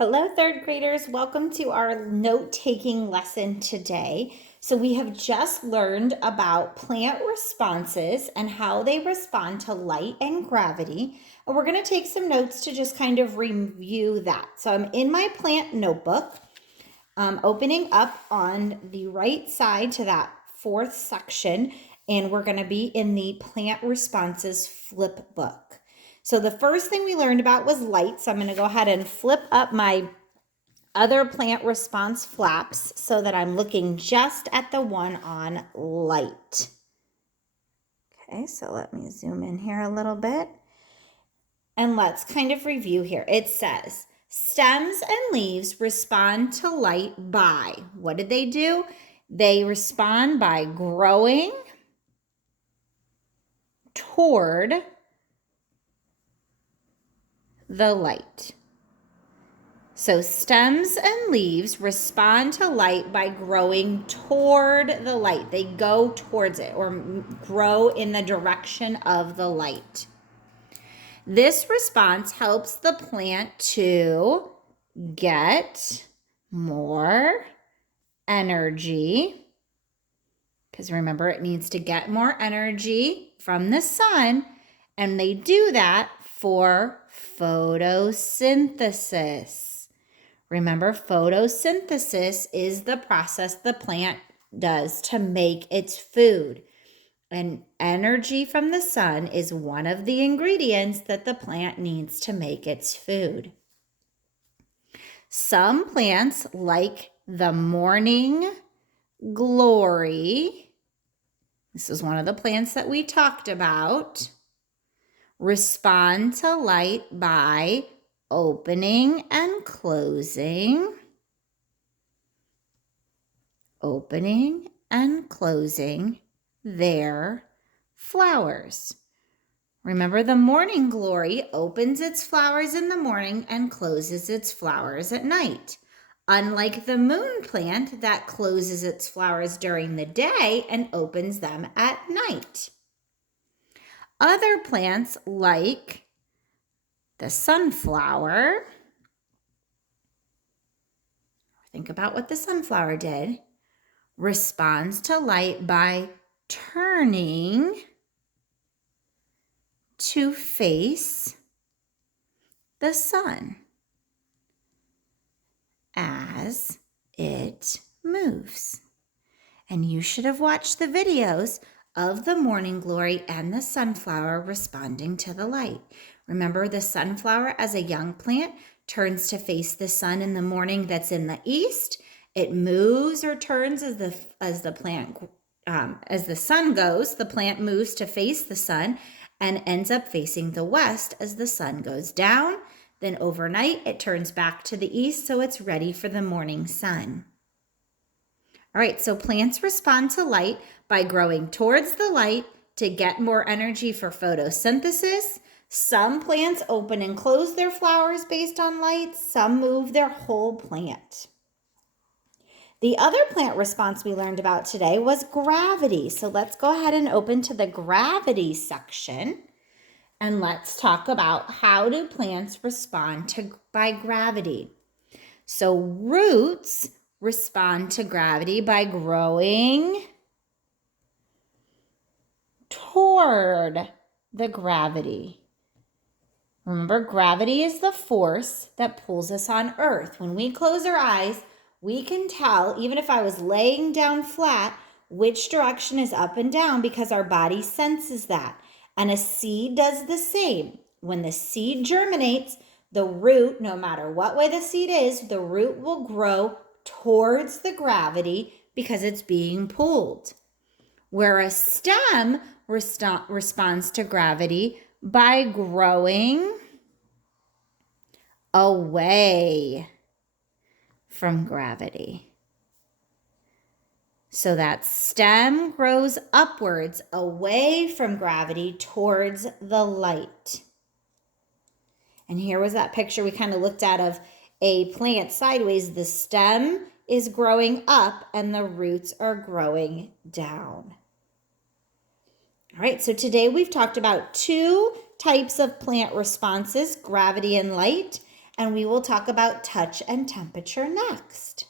Hello, third graders. Welcome to our note-taking lesson today. So we have just learned about plant responses and how they respond to light and gravity. And we're going to take some notes to just kind of review that. So I'm in my plant notebook, opening up on the right side to that fourth section, and we're going to be in the plant responses flip book. So the first thing we learned about was light. So I'm going to go ahead and flip up my other plant response flaps so that I'm looking just at the one on light. Okay, so let me zoom in here a little bit. And let's kind of review here. It says, stems and leaves respond to light by, what did they do? They respond by growing toward the light. So stems and leaves respond to light by growing toward the light. They go towards it or grow in the direction of the light. This response helps the plant to get more energy, because remember, it needs to get more energy from the sun, and they do that for photosynthesis. Remember, photosynthesis is the process the plant does to make its food. And energy from the sun is one of the ingredients that the plant needs to make its food. Some plants, like the morning glory, this is one of the plants that we talked about, respond to light by opening and closing their flowers. Remember, the morning glory opens its flowers in the morning and closes its flowers at night. Unlike the moon plant that closes its flowers during the day and opens them at night. Other plants, like the sunflower, think about what the sunflower did, responds to light by turning to face the sun as it moves. And you should have watched the videos of the morning glory and the sunflower responding to the light. Remember, the sunflower as a young plant turns to face the sun in the morning that's in the east. It moves or turns as the sun goes. The plant moves to face the sun and ends up facing the west as the sun goes down. Then overnight, it turns back to the east, so it's ready for the morning sun. All right, so plants respond to light by growing towards the light to get more energy for photosynthesis. Some plants open and close their flowers based on light. Some move their whole plant. The other plant response we learned about today was gravity. So let's go ahead and open to the gravity section. And let's talk about how do plants respond by gravity. So roots respond to gravity by growing toward the gravity. Remember, gravity is the force that pulls us on Earth. When we close our eyes, we can tell, even if I was laying down flat, which direction is up and down because our body senses that. And a seed does the same. When the seed germinates, the root, no matter what way the seed is, the root will grow towards the gravity because it's being pulled. Where a stem responds to gravity by growing away from gravity. So that stem grows upwards away from gravity towards the light. And here was that picture we kind of looked at of a plant sideways. The stem is growing up and the roots are growing down. All right, so today we've talked about two types of plant responses, gravity and light. and we will talk about touch and temperature next.